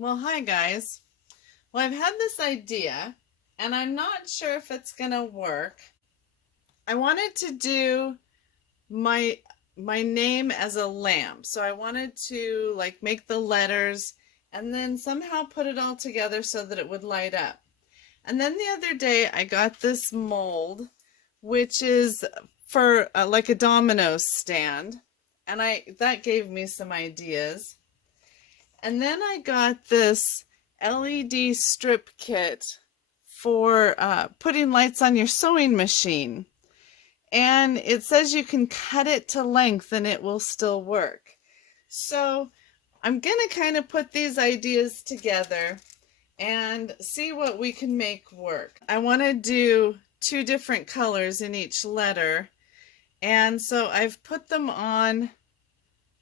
Well, hi guys. Well, I've had this idea and I'm not sure if it's gonna work. I wanted to do my name as a lamp. So I wanted to like make the letters and then somehow put it all together so that it would light up. And then the other day I got this mold which is for like a domino stand, and that gave me some ideas. And then I got this LED strip kit for putting lights on your sewing machine. And it says you can cut it to length and it will still work. So I'm going to kind of put these ideas together and see what we can make work. I want to do 2 different colors in each letter. And so I've put them on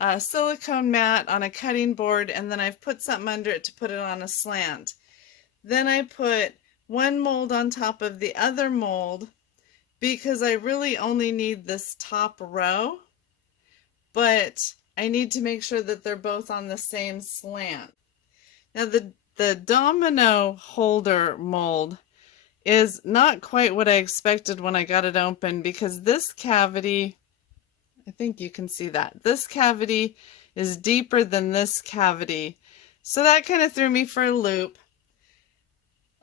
a silicone mat on a cutting board, and then I've put something under it to put it on a slant. Then I put one mold on top of the other mold because I really only need this top row, but I need to make sure that they're both on the same slant. Now the domino holder mold is not quite what I expected when I got it open, because this cavity, I think you can see that. This cavity is deeper than this cavity. So that kind of threw me for a loop.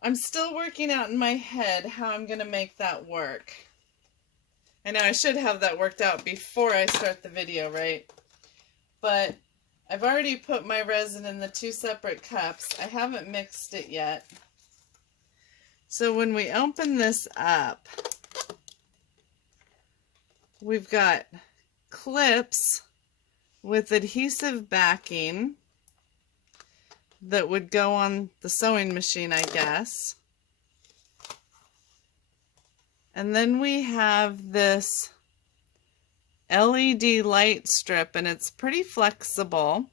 I'm still working out in my head how I'm going to make that work. I know I should have that worked out before I start the video, right? But I've already put my resin in the 2 separate cups. I haven't mixed it yet. So when we open this up, we've got clips with adhesive backing that would go on the sewing machine, I guess. And then we have this LED light strip, and it's pretty flexible.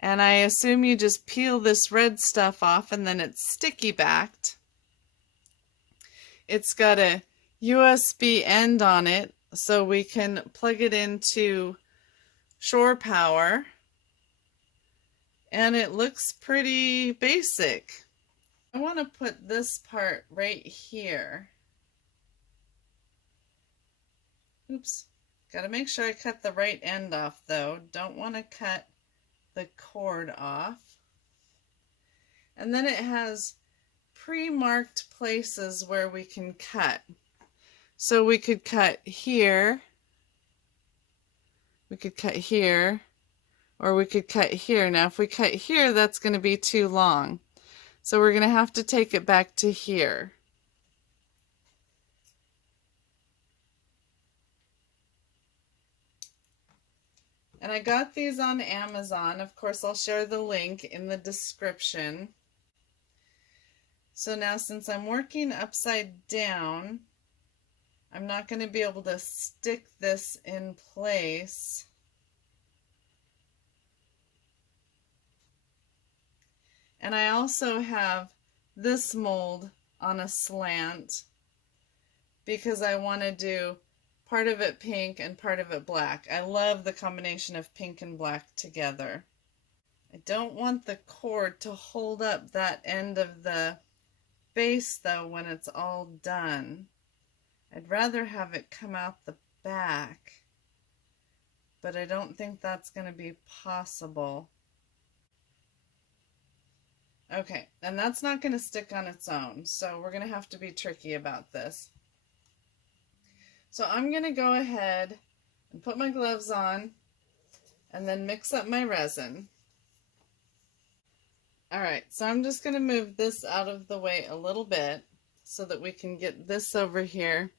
And I assume you just peel this red stuff off and then it's sticky backed. It's got a USB end on it so we can plug it into shore power. And it looks pretty basic. I want to put this part right here. Oops. Got to make sure I cut the right end off though. Don't want to cut the cord off. And then it has pre-marked places where we can cut. So we could cut here, we could cut here, or we could cut here. Now if we cut here, that's going to be too long. So we're going to have to take it back to here. And I got these on Amazon. Of course, I'll share the link in the description. So now since I'm working upside down, I'm not going to be able to stick this in place. And I also have this mold on a slant because I want to do part of it pink and part of it black. I love the combination of pink and black together. I don't want the cord to hold up that end of the base though when it's all done. I'd rather have it come out the back, but I don't think that's going to be possible. Okay, and that's not going to stick on its own, so we're going to have to be tricky about this. So I'm going to go ahead and put my gloves on and then mix up my resin. Alright, so I'm just going to move this out of the way a little bit so that we can get this over here.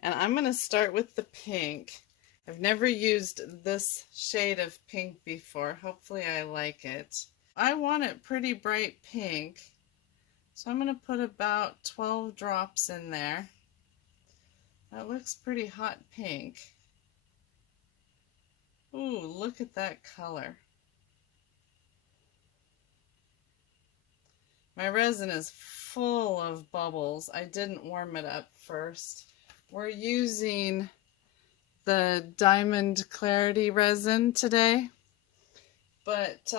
And I'm going to start with the pink. I've never used this shade of pink before. Hopefully I like it. I want it pretty bright pink, so I'm going to put about 12 drops in there. That looks pretty hot pink. Ooh, look at that color. My resin is full of bubbles. I didn't warm it up first. We're using the Diamond Clarity resin today, but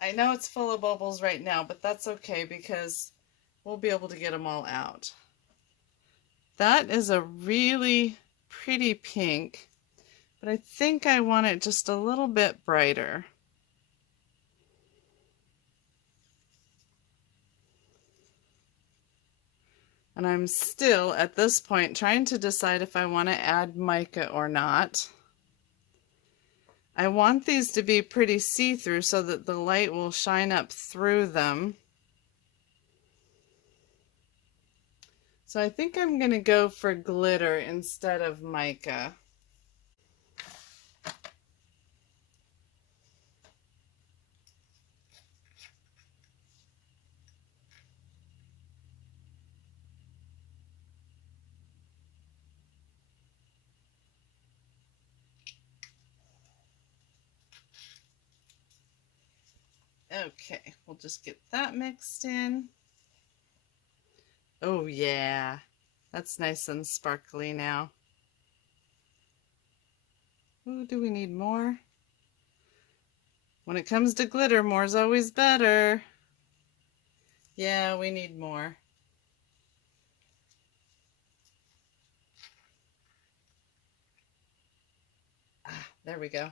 I know it's full of bubbles right now, but that's okay because we'll be able to get them all out. That is a really pretty pink, but I think I want it just a little bit brighter. And I'm still, at this point, trying to decide if I want to add mica or not. I want these to be pretty see-through so that the light will shine up through them. So I think I'm going to go for glitter instead of mica. Okay, we'll just get that mixed in. Oh yeah, that's nice and sparkly now. Ooh, do we need more? When it comes to glitter, more is always better. Yeah, we need more. Ah, there we go.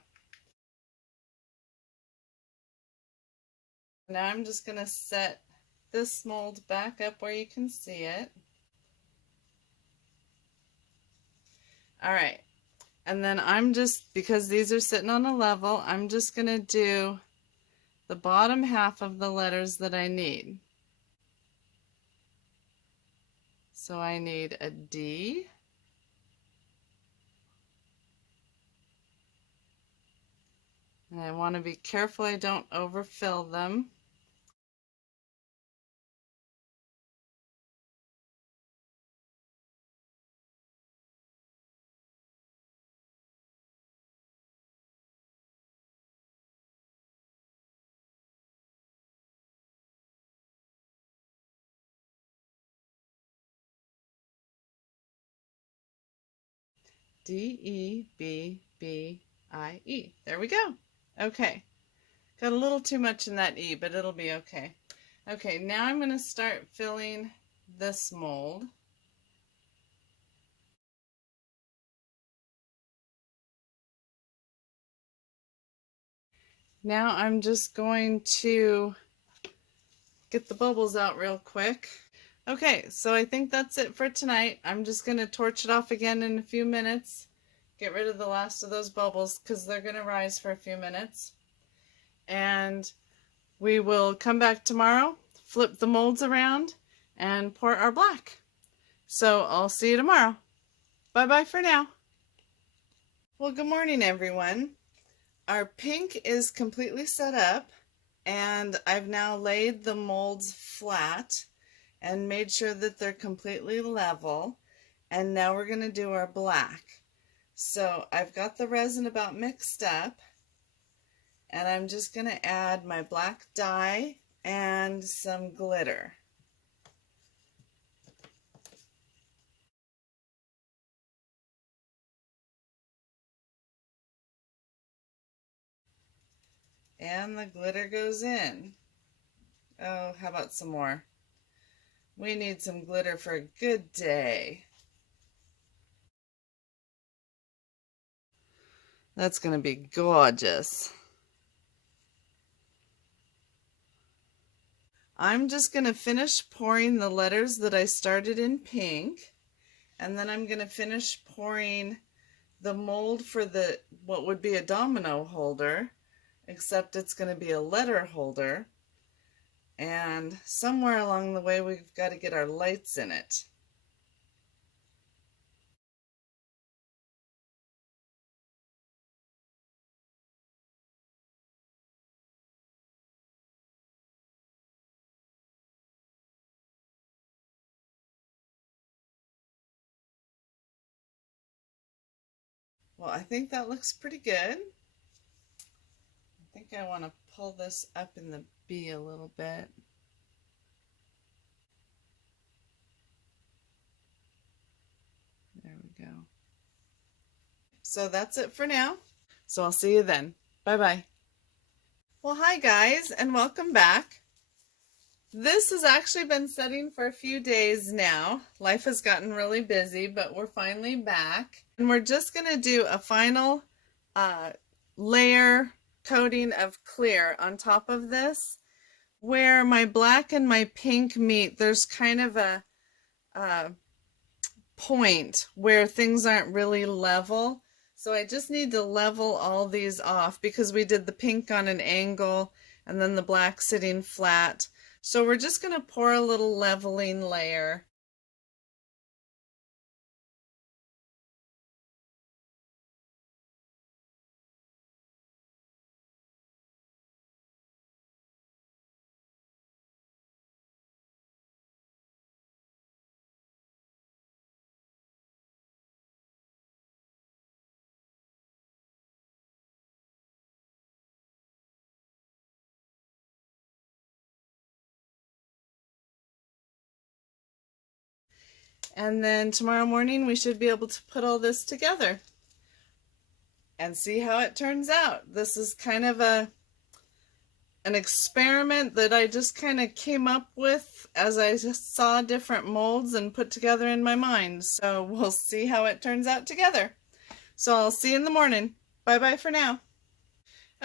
Now I'm just going to set this mold back up where you can see it. All right, and then I'm just, because these are sitting on a level, I'm just going to do the bottom half of the letters that I need. So I need a D, and I want to be careful I don't overfill them. D-E-B-B-I-E. There we go. Okay. Got a little too much in that E, but it'll be okay. Okay, now I'm going to start filling this mold. Now I'm just going to get the bubbles out real quick. Okay, so I think that's it for tonight. I'm just going to torch it off again in a few minutes. Get rid of the last of those bubbles because they're going to rise for a few minutes. And we will come back tomorrow, flip the molds around, and pour our black. So I'll see you tomorrow. Bye-bye for now. Well, good morning, everyone. Our pink is completely set up, and I've now laid the molds flat and made sure that they're completely level. And now we're going to do our black. So I've got the resin about mixed up, and I'm just going to add my black dye and some glitter. And the glitter goes in. Oh, how about some more? We need some glitter for a good day. That's going to be gorgeous. I'm just going to finish pouring the letters that I started in pink, and then I'm going to finish pouring the mold for the what would be a domino holder, except it's going to be a letter holder, and somewhere along the way we've got to get our lights in it. Well, I think that looks pretty good. I think I want to pull this up in the B a little bit. There we go. So that's it for now. So I'll see you then. Bye-bye. Well, hi guys, and welcome back. This has actually been setting for a few days now. Life has gotten really busy, but we're finally back. And we're just going to do a final layer coating of clear on top of this. Where my black and my pink meet, there's kind of a point where things aren't really level. So I just need to level all these off because we did the pink on an angle and then the black sitting flat. So we're just going to pour a little leveling layer. And then tomorrow morning we should be able to put all this together and see how it turns out. This is kind of an experiment that I just kind of came up with as I just saw different molds and put together in my mind. So we'll see how it turns out together. So I'll see you in the morning. Bye-bye for now.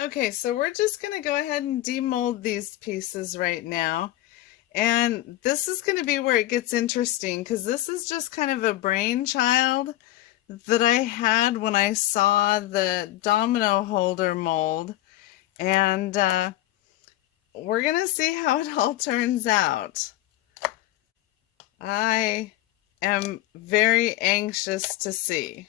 Okay, so we're just going to go ahead and demold these pieces right now. And this is going to be where it gets interesting because this is just kind of a brainchild that I had when I saw the domino holder mold. And we're going to see how it all turns out. I am very anxious to see.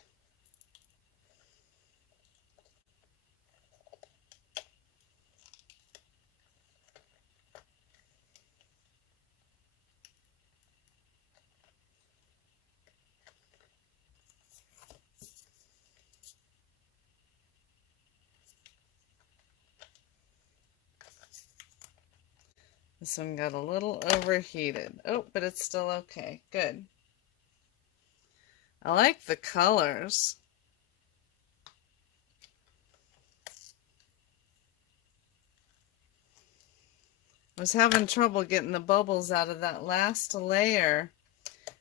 This one got a little overheated. Oh, but it's still okay. Good. I like the colors. I was having trouble getting the bubbles out of that last layer,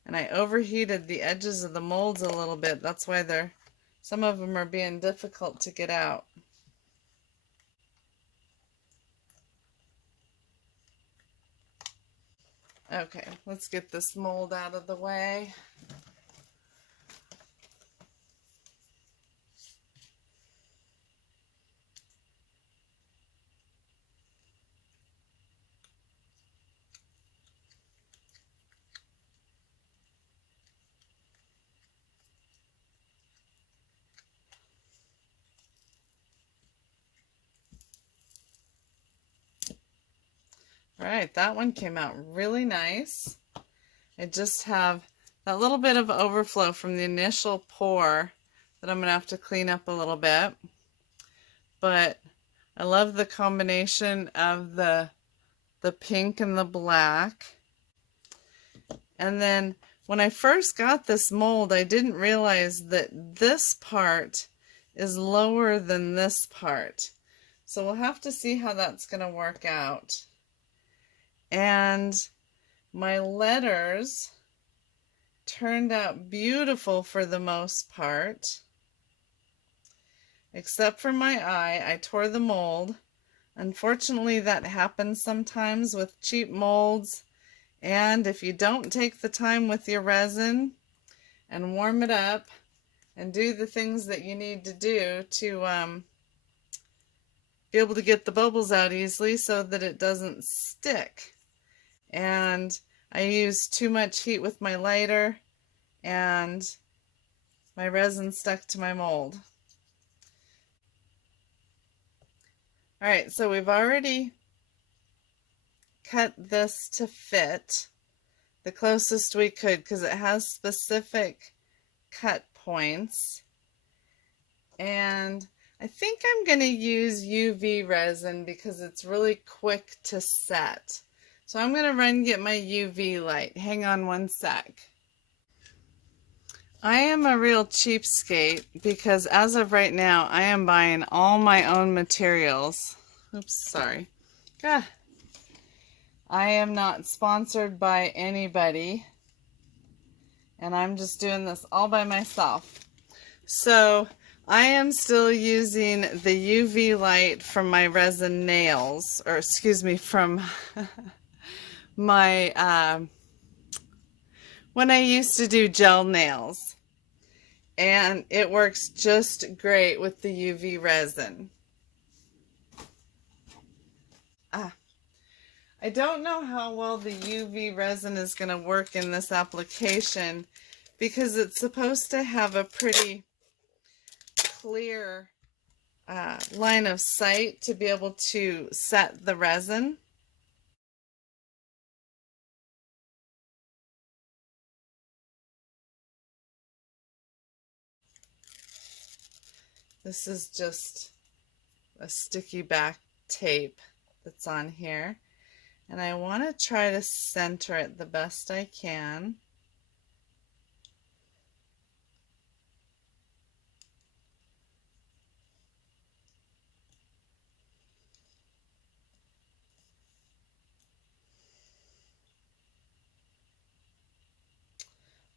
and I overheated the edges of the molds a little bit. That's why some of them are being difficult to get out. Okay, let's get this mold out of the way. All right, that one came out really nice. I just have that little bit of overflow from the initial pour that I'm going to have to clean up a little bit. But I love the combination of the pink and the black. And then when I first got this mold, I didn't realize that this part is lower than this part. So we'll have to see how that's going to work out. And my letters turned out beautiful for the most part. Except for my eye, I tore the mold. Unfortunately, that happens sometimes with cheap molds. And if you don't take the time with your resin and warm it up and do the things that you need to do to be able to get the bubbles out easily so that it doesn't stick. And I used too much heat with my lighter and my resin stuck to my mold. Alright, so we've already cut this to fit the closest we could because it has specific cut points. And I think I'm going to use UV resin because it's really quick to set. So I'm going to run and get my UV light. Hang on one sec. I am a real cheapskate because as of right now I am buying all my own materials. Oops, sorry. Ah, I am not sponsored by anybody, and I'm just doing this all by myself. So I am still using the UV light from my resin nails, or excuse me, from my, when I used to do gel nails. And it works just great with the UV resin. I don't know how well the UV resin is going to work in this application because it's supposed to have a pretty clear line of sight to be able to set the resin. This is just a sticky back tape that's on here, and I want to try to center it the best I can.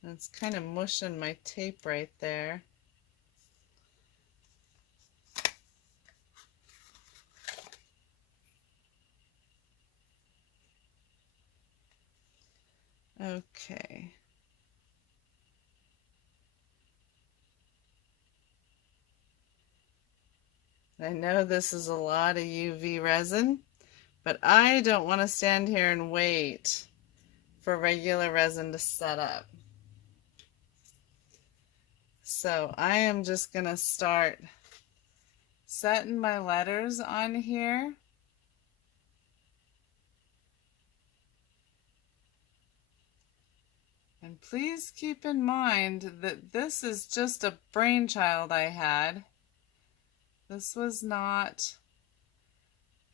And it's kind of mushing my tape right there. Okay. I know this is a lot of UV resin, but I don't want to stand here and wait for regular resin to set up. So I am just going to start setting my letters on here. And please keep in mind that this is just a brainchild I had. This was not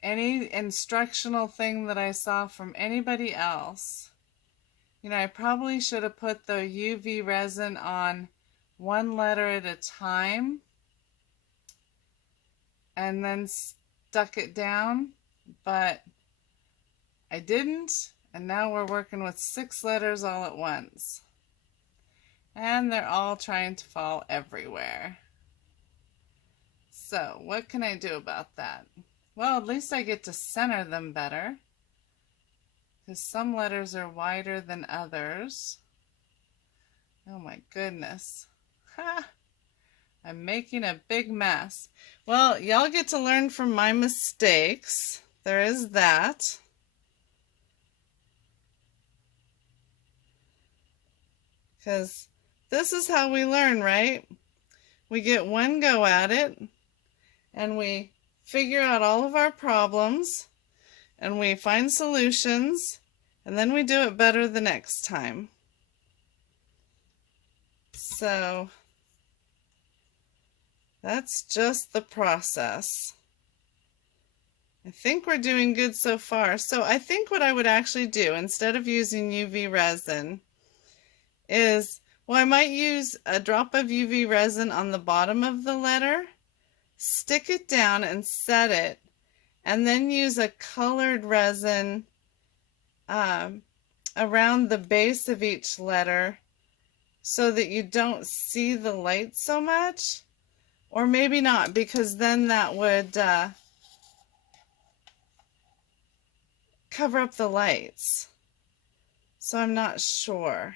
any instructional thing that I saw from anybody else. You know, I probably should have put the UV resin on one letter at a time and then stuck it down, but I didn't, and now we're working with 6 letters all at once. And they're all trying to fall everywhere. So, what can I do about that? Well, at least I get to center them better, because some letters are wider than others. Oh my goodness. Ha! I'm making a big mess. Well, y'all get to learn from my mistakes. There is that. Because this is how we learn, right? We get one go at it, and we figure out all of our problems, and we find solutions, and then we do it better the next time. So that's just the process. I think we're doing good so far. So I think what I would actually do instead of using UV resin is, well, I might use a drop of UV resin on the bottom of the letter, stick it down and set it, and then use a colored resin around the base of each letter so that you don't see the light so much. Or maybe not, because then that would cover up the lights. So I'm not sure.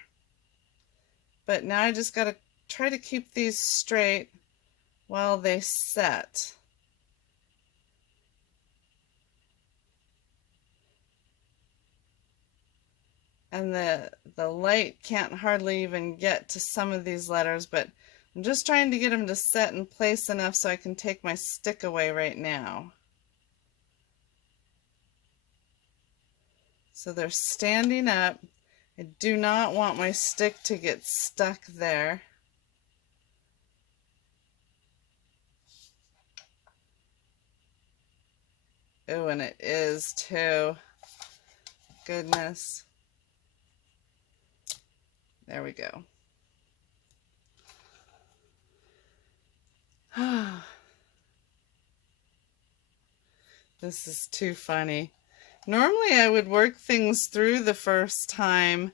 But now I just got to try to keep these straight while they set. And the light can't hardly even get to some of these letters, but I'm just trying to get them to set in place enough so I can take my stick away right now. So they're standing up. I do not want my stick to get stuck there. Oh, and it is too. Goodness. There we go. This is too funny. Normally I would work things through the first time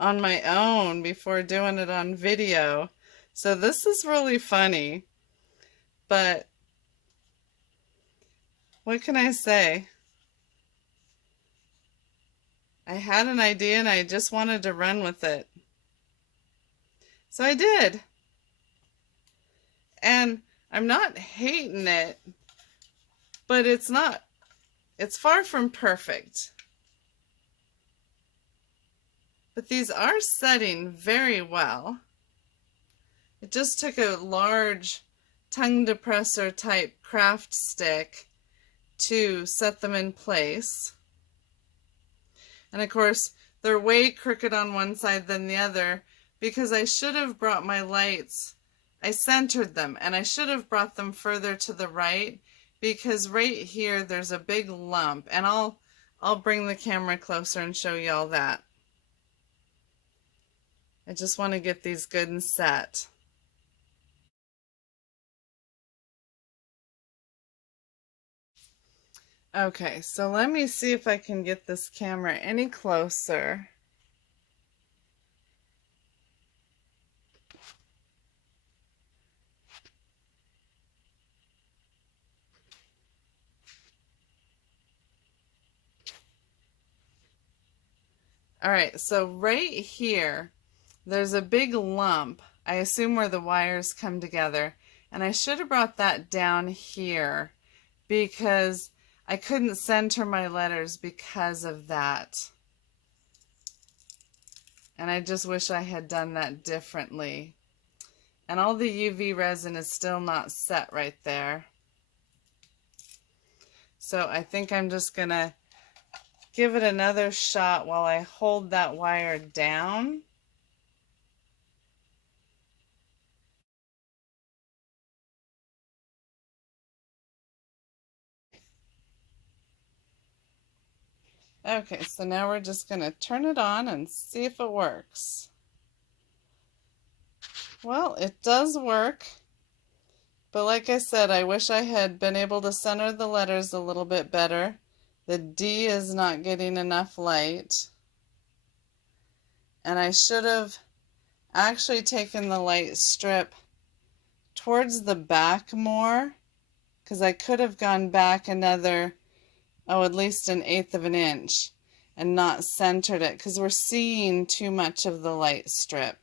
on my own before doing it on video. So this is really funny. But what can I say? I had an idea and I just wanted to run with it. So I did. And I'm not hating it, but it's far from perfect. But these are setting very well. It just took a large tongue depressor type craft stick to set them in place. And of course, they're way crooked on one side than the other because I should have brought my lights, I centered them, and I should have brought them further to the right because right here there's a big lump, and I'll bring the camera closer and show you all that. I just want to get these good and set. Okay, so let me see if I can get this camera any closer. All right, so right here, there's a big lump, I assume where the wires come together, and I should have brought that down here because I couldn't center my letters because of that. And I just wish I had done that differently. And all the UV resin is still not set right there. So I think I'm just gonna give it another shot while I hold that wire down. Okay, so now we're just going to turn it on and see if it works. Well, it does work, but like I said, I wish I had been able to center the letters a little bit better. The D is not getting enough light, and I should have actually taken the light strip towards the back more, because I could have gone back another, at least 1/8 of an inch and not centered it because we're seeing too much of the light strip.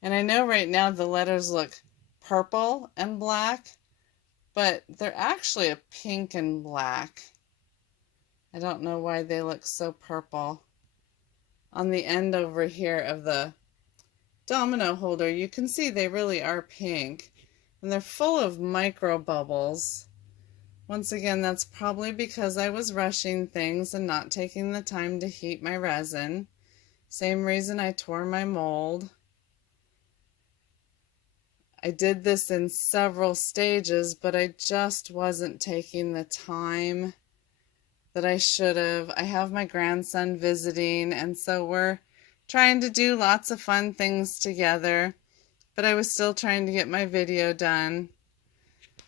And I know right now the letters look purple and black, but they're actually a pink and black. I don't know why they look so purple. On the end over here of the domino holder, you can see they really are pink, and they're full of micro bubbles. Once again, that's probably because I was rushing things and not taking the time to heat my resin. Same reason I tore my mold. I did this in several stages, but I just wasn't taking the time that I should have. I have my grandson visiting, and so we're trying to do lots of fun things together, but I was still trying to get my video done.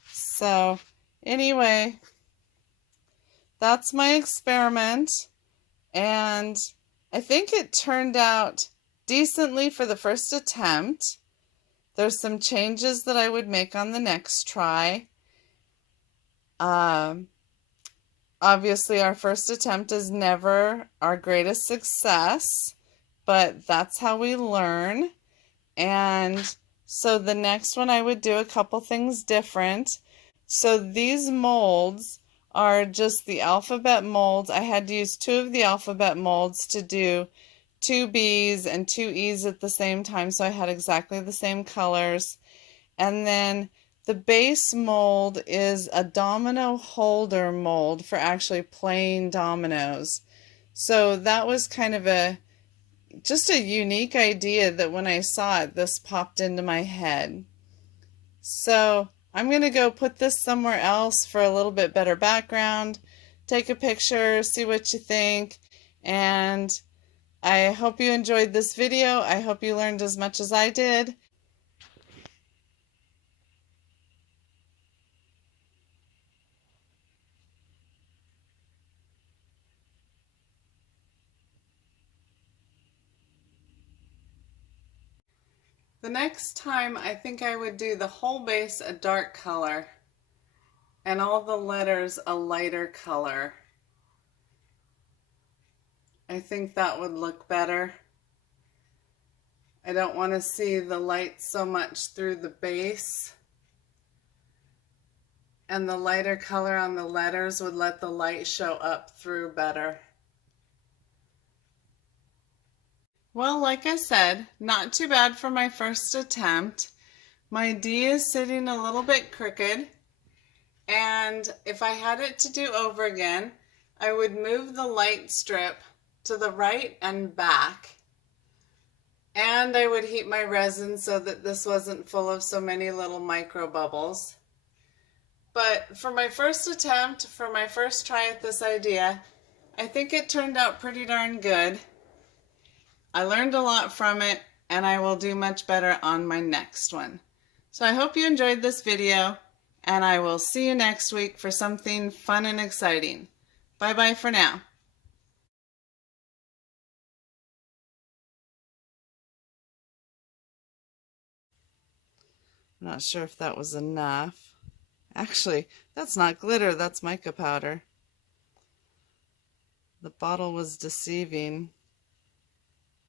So anyway, that's my experiment, and I think it turned out decently for the first attempt. There's some changes that I would make on the next try. Obviously, our first attempt is never our greatest success, but that's how we learn. And so the next one I would do a couple things different. So these molds are just the alphabet molds. I had to use 2 of the alphabet molds to do 2 B's and 2 E's at the same time, so I had exactly the same colors. And then the base mold is a domino holder mold for actually playing dominoes. So that was kind of just a unique idea that when I saw it, this popped into my head. So I'm going to go put this somewhere else for a little bit better background, take a picture, see what you think, and I hope you enjoyed this video. I hope you learned as much as I did. The next time I think I would do the whole base a dark color and all the letters a lighter color. I think that would look better. I don't want to see the light so much through the base. And the lighter color on the letters would let the light show up through better. Well, like I said, not too bad for my first attempt. My D is sitting a little bit crooked, and if I had it to do over again, I would move the light strip to the right and back, and I would heat my resin so that this wasn't full of so many little micro bubbles. But for my first attempt, for my first try at this idea, I think it turned out pretty darn good. I learned a lot from it, and I will do much better on my next one. So I hope you enjoyed this video, and I will see you next week for something fun and exciting. Bye-bye for now. I'm not sure if that was enough. Actually, that's not glitter, that's mica powder. The bottle was deceiving.